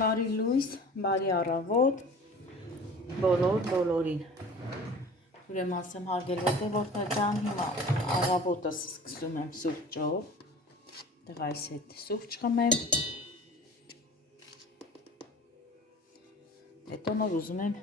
Բարի լույս, բարի առավոտ, բոլորին։ Ուրեմն ասեմ հարգել հետևորդներ ջան, հիմա առավոտս սկսում եմ սուրճով, տղայիս հետ սուրճ խմեմ, հետո նոր ուզում եմ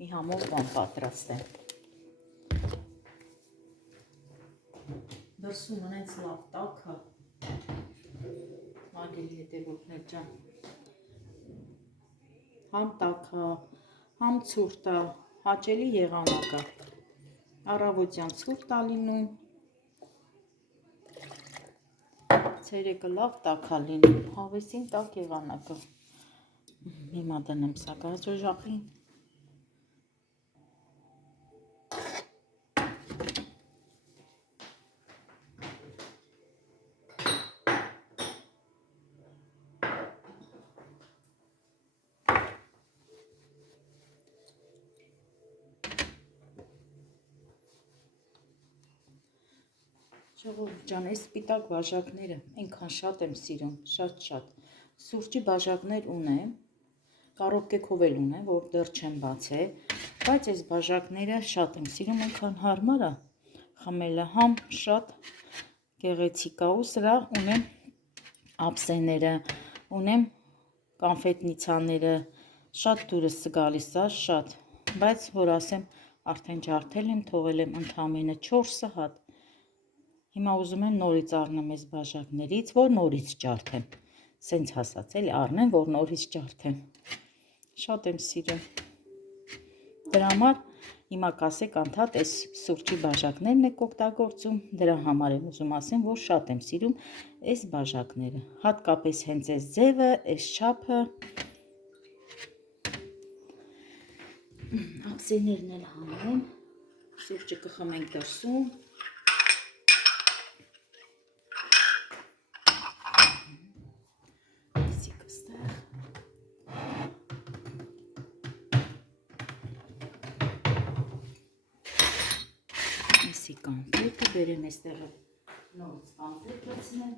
մի համով բան պատրաստեմ։ Դրսում ունենց լավ տաք է, հարգելի հետևորդներ ջան, համ տաք է, համ ցուրտ է, հաճելի եղանակ է, առավոտյան ցուրտ է լինում, ցերեկը լավ տաք է լինում, հավեսին տաք եղանակ է, հիմա դնեմ սա գազոժախին, Ժողովուրդ ջան, այս սպիտակ բաժակները այնքան շատ եմ սիրում, շատ, սուրճի բաժակներ ունեմ, կարապկեքով էլ ունեմ, որ դեռ չեմ բացել, բայց այս բաժակները շատ եմ սիրում, այնքան հարմար է, խմելը համ շատ գեղեցիկ է ու սրա ունեմ ափսեները, ունեմ կանֆետնիցաները, շատ դուրս գալիս է, շատ, բայց որ ասեմ, արդեն ջարդել եմ, թողել եմ ընդամենը 4 հատ, հիմա ուզում եմ նորից առնեմ այս բաժակներից, որ նորից ջարդեմ, սենց հասած էլի առնեմ, որ նորից ջարդեմ, շատ եմ սիրում, դրա համար հիմա կասեք անդադ այս սուրճի բաժակներն եք օգտագործում, դրա համար եմ ուզում ասեմ, որ շատ եմ սիրում այս բաժակները, հատկապես հենց այս ձևը, այս չափը, ափսեներն էլ հանեմ, սուրճը կխմենք դրսում, կանֆետը բերեմ այստեղը նորից կանֆետ լցնեմ,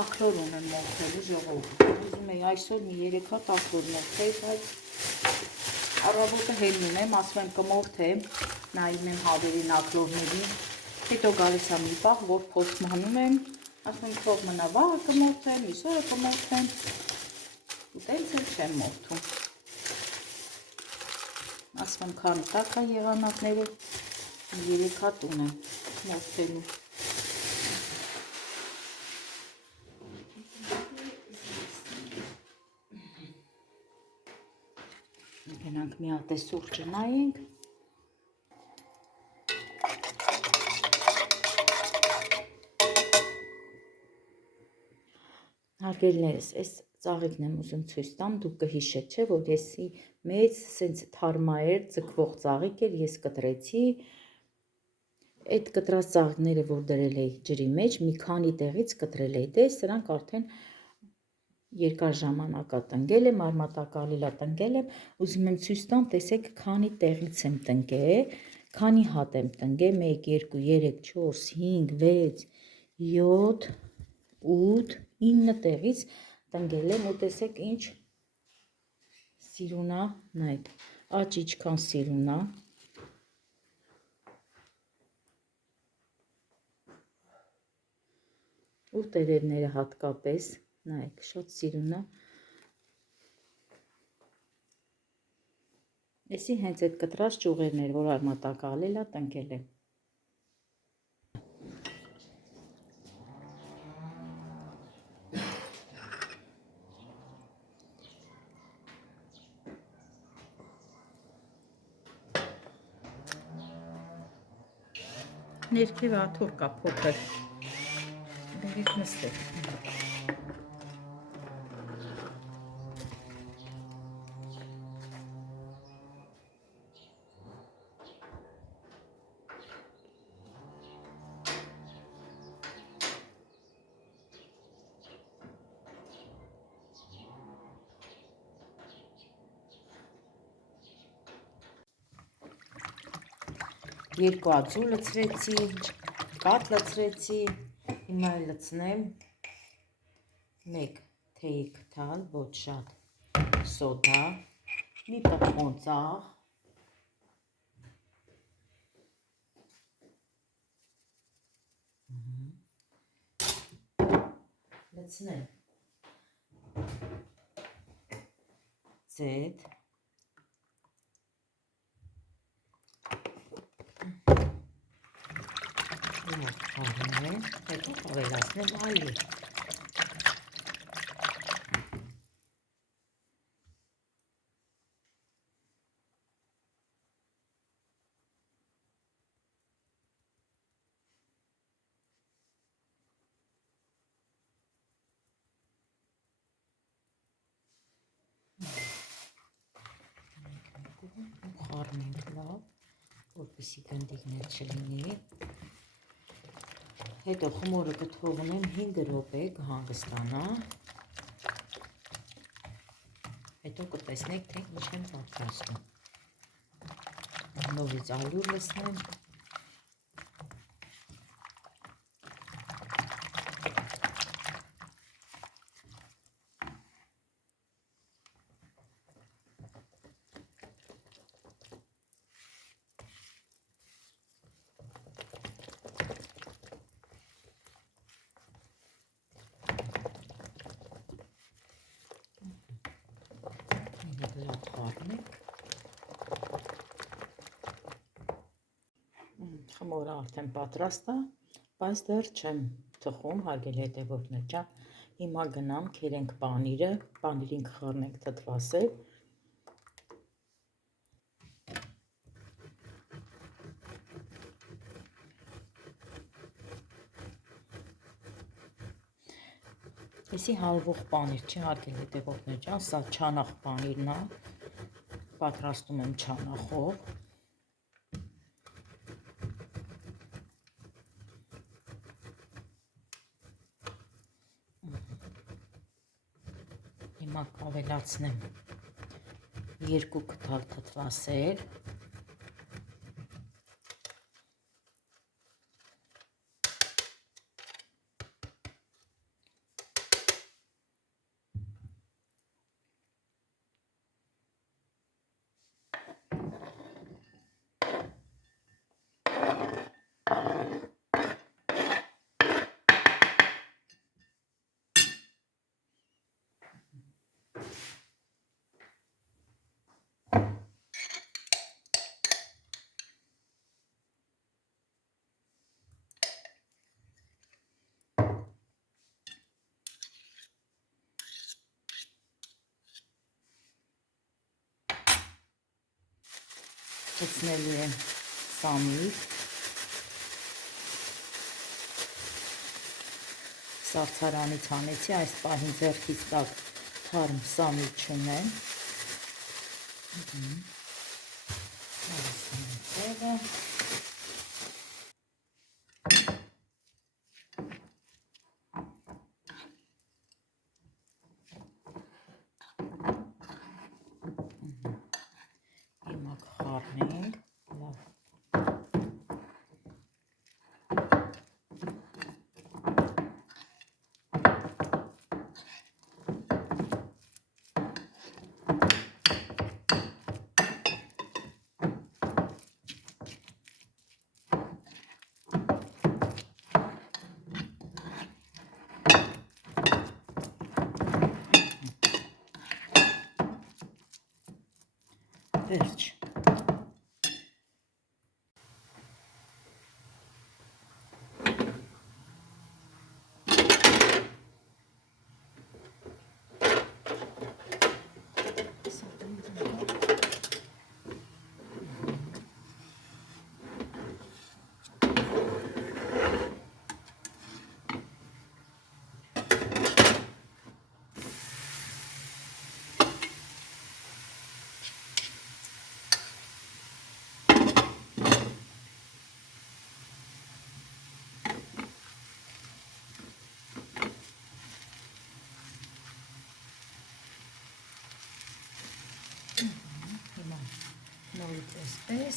աքրոր ունեմ մորթելու ժողովուրդ, ուզում էի այսօր մի 3 հատ աքրոր մորթել, բայց առավոտը հելնում եմ, ասում եմ կմորթեմ, նայում եմ հավերին աքրորներին, հետո գալիս է մի պահ, որ փոշմանում եմ, ասում եմ թող մնա վաղը կմորթեմ, մյուս օրը կմորթեմ, ու տենց էլ չեմ մորթում, ասում եմ քանի տաք է եղանակները, 3 հատ ունեմ մորթելու, գնանք մի հատ է սուրճը նայենք, հարգելիներս, այս ծաղիկն եմ ուզում ցույց տամ, դուք կհիշեք, չէ, որ եսի մեծ, սենց թարմայր, ձգվող ծաղիկ էր, ես կտրեցի, այդ կտրած ծաղիկները, որ դրել էի ջրի մեջ, մի քանի տեղից կտրել էի, դե սրանք արդեն երկար ժամանակ է տնկել եմ, արմատակալել է տնկել եմ, ուզում եմ ցույց տամ, տեսեք, քանի տեղից եմ տնկել, քանի հատ եմ տնկել, 1, 2, 3, 4, 5, 6, 7, 8, 9 տեղից տնկել եմ ու տեսեք ինչ սիրուն է, նայեք, աճ ինչքան սիրուն է, ու տերևները հատկապես, նայեք, շատ սիրուն է, եսի հենց այդ կտրած ճյուղերն էր, որ արմատակալել է, տնկել եմ, ներքև աթոռ կա փոքր, բերեք նստեք, երկու ածու լցրեցի, կաթ լցրեցի, հիմա լցնեմ մեկ թեյի քթալ, ոչ շատ սոդա, մի պղպոն ծաղ, լցնեմ ձետ, խառնեմ, հետո ավելացնեմ ալի։ Խառնենք լավ, որպեսզի գնդիկներ չլինի։ Հետո խմորը կթողնեմ 5 րոպե կհանգստանա։ Հետո կտեսնեք, թե ինչ եմ պատրաստում։ Նորից ալյուր լցնեմ։ Լավ խառնենք։ Խմորը արդեն պատրաստ է, բայց դեռ չեմ թխում, հարգելի հետևորդներ ջան։ Հիմա գնամ քերենք պանիրը, պանիրին կխառնենք թթվասեր։ Էսի հալվող պանիր չի, հարգելի հետևորդներ ջան, սա չանախ պանիրն է, պատրաստում եմ չանախով։ Հիմա կավելացնեմ 2 քթալ թթվասեր, լցնելու եմ սամիր, սառցարանից հանեցի, այս պահին ձեռքից տակ թարմ սամիր չունեմ։ Հիմա կխառնենք, լավ։ Վերջ։ Հիմա նորից այսպես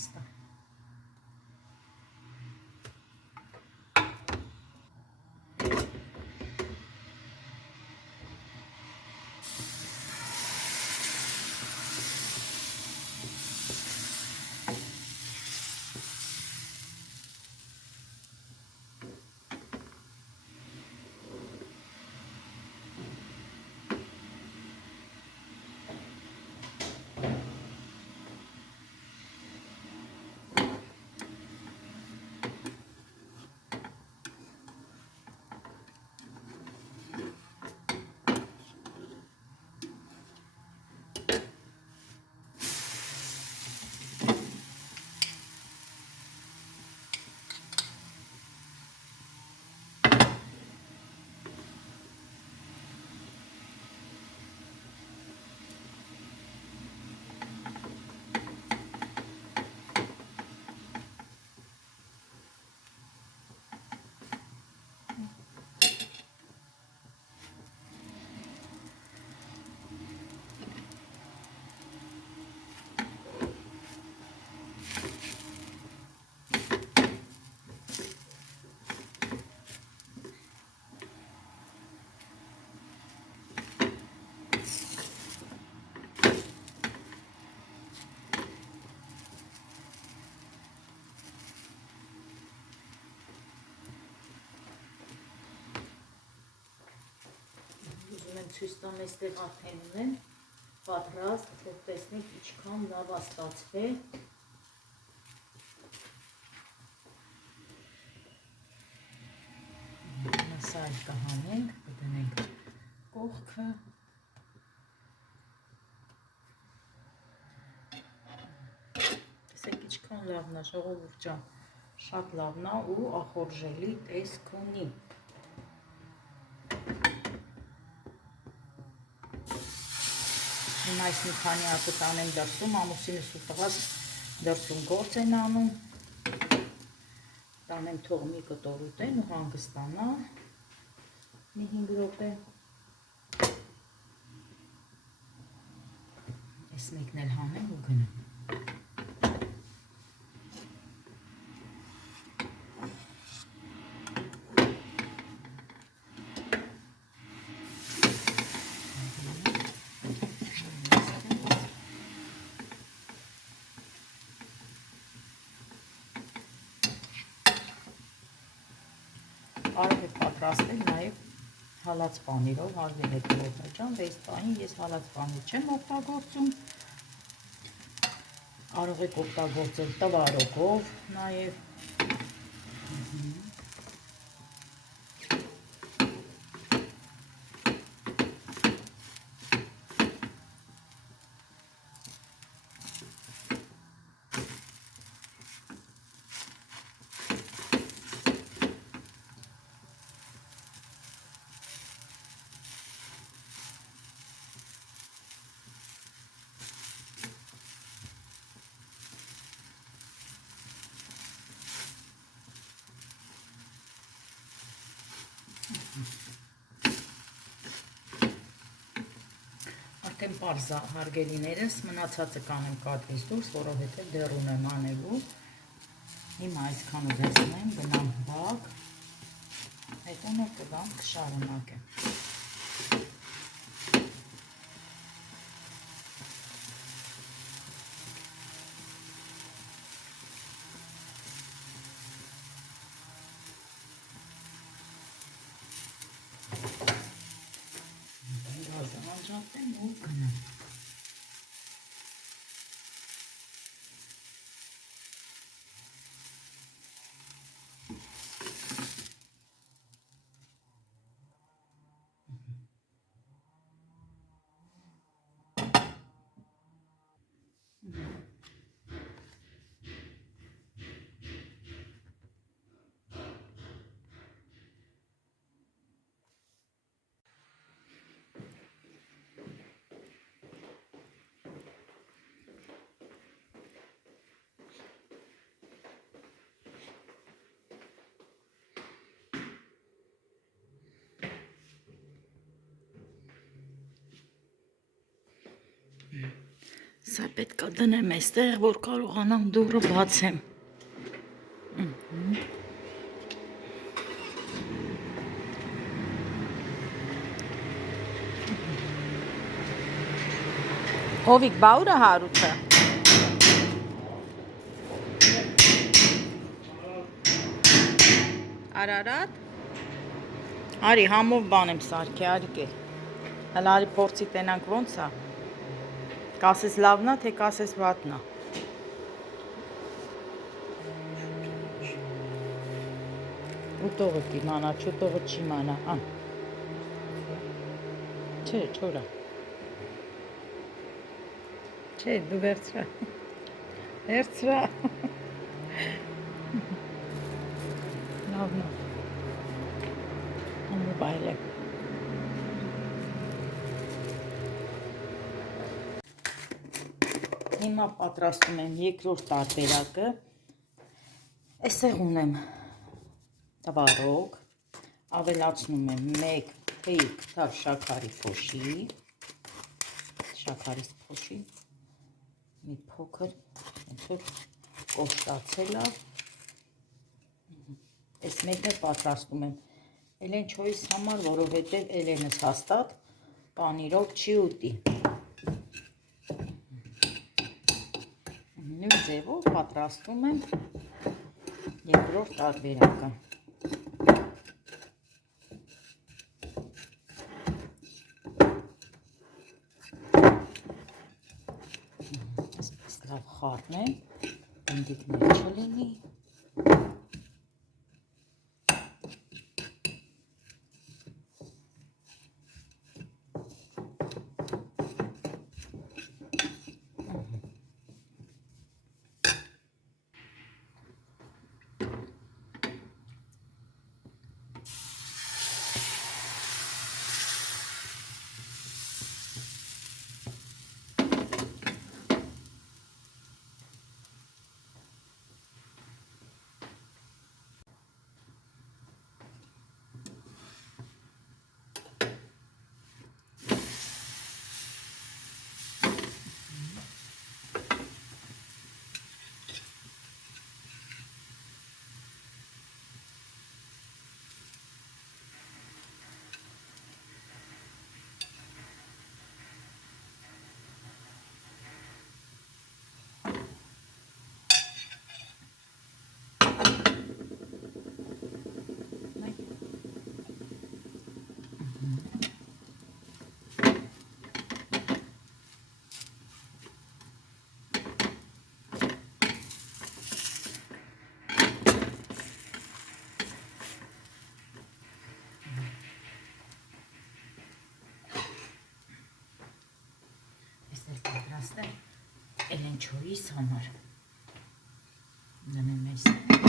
պաստա։ Ցույց տամ այստեղ արդեն ունեմ պատրաստ, որ տեսնեք ինչքան լավ է ստացվել։ Սա էլ կհանենք, կդնենք կողքը։ Տեսեք ինչքան լավն է, ժողովուրդ ջան, շատ լավն է ու ախորժելի տեսք ունի։ Հիմա այս մի քանի հատը տանեմ դրսում, ամուսինս ու տղաս դրսում գործ են անում, տանեմ թող մի կտոր ուտեն ու հանգստանա, մի 5 րոպե, այս մեկն էլ հանեմ ու գնեմ։ Կարող եք պատրաստել նաև հալած պանիրով, հարգելի հետևորդներ ջան, բայց պահին ես հալած պանիր չեմ օգտագործում, կարող եք օգտագործել տվարողով նաև։ Արդեն պարզ է, հարգելիներս, մնացածը կանեմ կադրից դուրս, որովհետև դեռ ունեմ անելու։ Հիմա այսքան ուզեցնեմ, գնամ բակ, հետո նոր կգամ կշարունակեմ։ Գազը անջատեմ ու գնամ։ Սա պետք է դնեմ այստեղ, որ կարողանամ դուռը բացեմ։ Հովիկ, բա ուր է հարուցը։ Արարատ։ Արի, համով բան եմ սարքի, արի կեր։ Հələ արի փորձի տենանք ոնց է։ Կասես լավն է, թե կասես վատն է։ Ուտողը կիմանա, չուտողը չիմանա, Չէ, չորա։ Չէ, դու վերցրա։ Վերցրա։ Լավն է։ Համով այլ է։ Հիմա պատրաստում եմ երկրորդ տարբերակը։ Այստեղ ունեմ տվարող, ավելացնում եմ 1 թեյ կտար շաքարի փոշի, մի փոքր, ոնց որ կոշտացել է։ Այս մեկը պատրաստում եմ Էլենչոյիս համար, որովհետև Էլենս հաստատ պանիրով չի ուտի։ Նույն ձևով պատրաստում եմ երկրորդ տարբերակը։ Այսպես լավ խառնեմ, գնդիկներ չլինի։ Պատրաստեմ Էլենչոյիս համար։ Դնեմ այստեղ։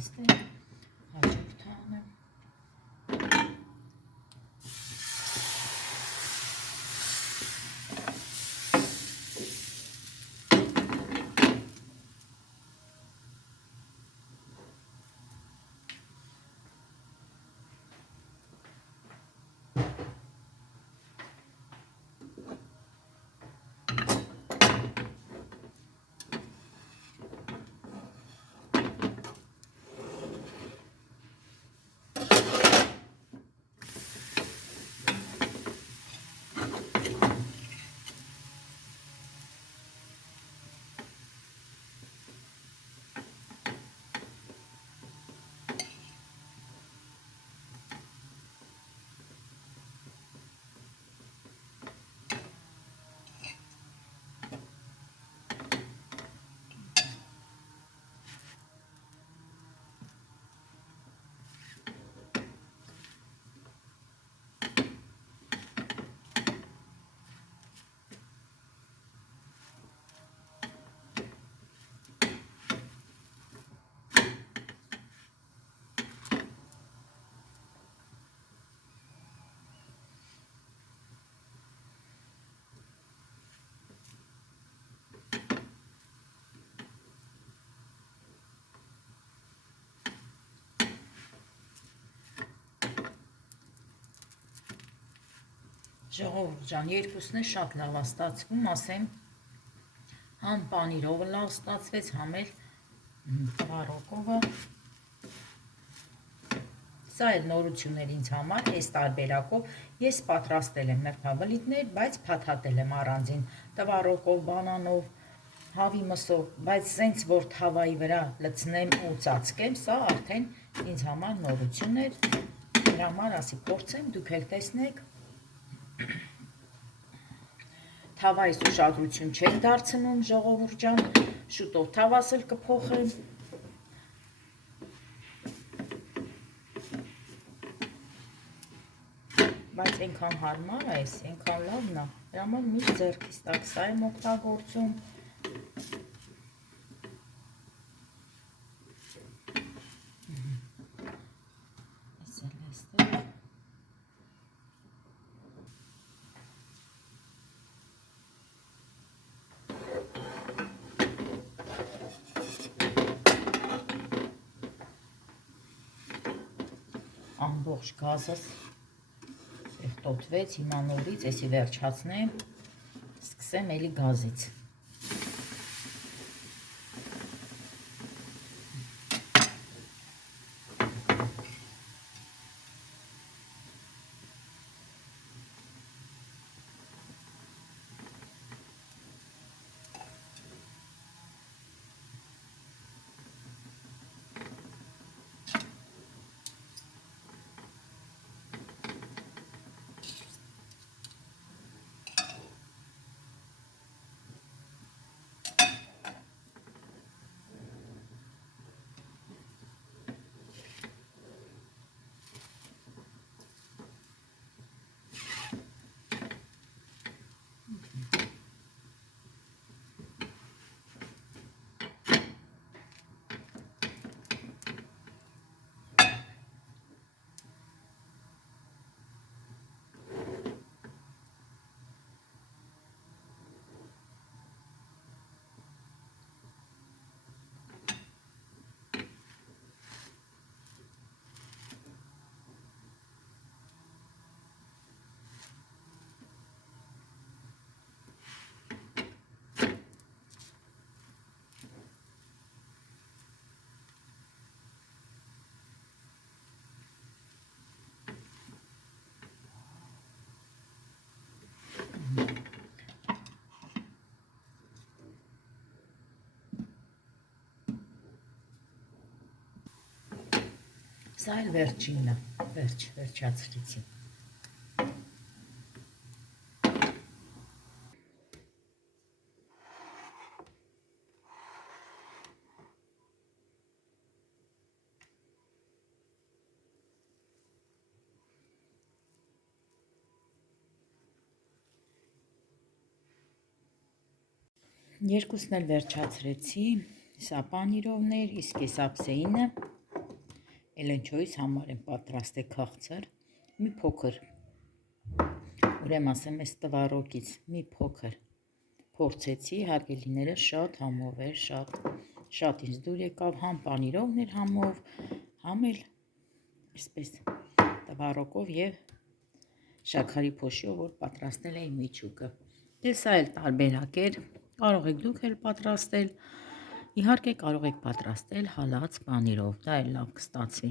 Այստեղ հաջորդը անեմ։ Ժողովուրդ ջան, երկուսն է շատ լավ է ստացվում, ասեմ, համ պանիրովը լավ ստացվեց, համ էլ տվարոկովը։ Սա էլ նորություններ ինձ համար, այս տարբերակով ես պատրաստել եմ մրգաբլիթներ, բայց փաթաթել եմ առանձին տվարոկով, բանանով, հավի մսով, բայց սենց որ թավայի վրա լցնեմ ու ծածկեմ, սա արդեն ինձ համար նորություն էր, դրա համար ասի փորձեմ, դուք էլ տեսնեք։ Թավայիս ուշադրություն չեք դարձնում, ժողովուրդ ջան, շուտով թավաս էլ կփոխեմ։ Բայց այնքան հարմար է այս, այնքան լավն է, դրա համար մի ձեռքից տակ սա եմ օգտագործում։ Ամբողջ գազս տոտվեց, հիմա նորից, էսի վերջացնեմ, սկսեմ էլի գազից։ Սա էլ վերջինն է, վերջացրեցի։ Երկուսն էլ վերջացրեցի, սա պանիրովներ, իսկ էս ափսեինը էլենչոյիս համար եմ պատրաստել քաղցր, մի փոքր, ուրեմն ասեմ այս տվարոկից մի փոքր փորձեցի, հարգելիները շատ համով էր, շատ ինձ դուր եկավ, համ պանիրովն էր համով, համ էլ այսպես տվարոկով և շաքարի փոշիով, որ պատրաստել էի միջուկը։ Դե սա էլ տարբերակ էր, կարող եք դուք էլ պատրաստել, իհարկե կարող եք պատրաստել հալած պանիրով, դա էլ լավ կստացվի։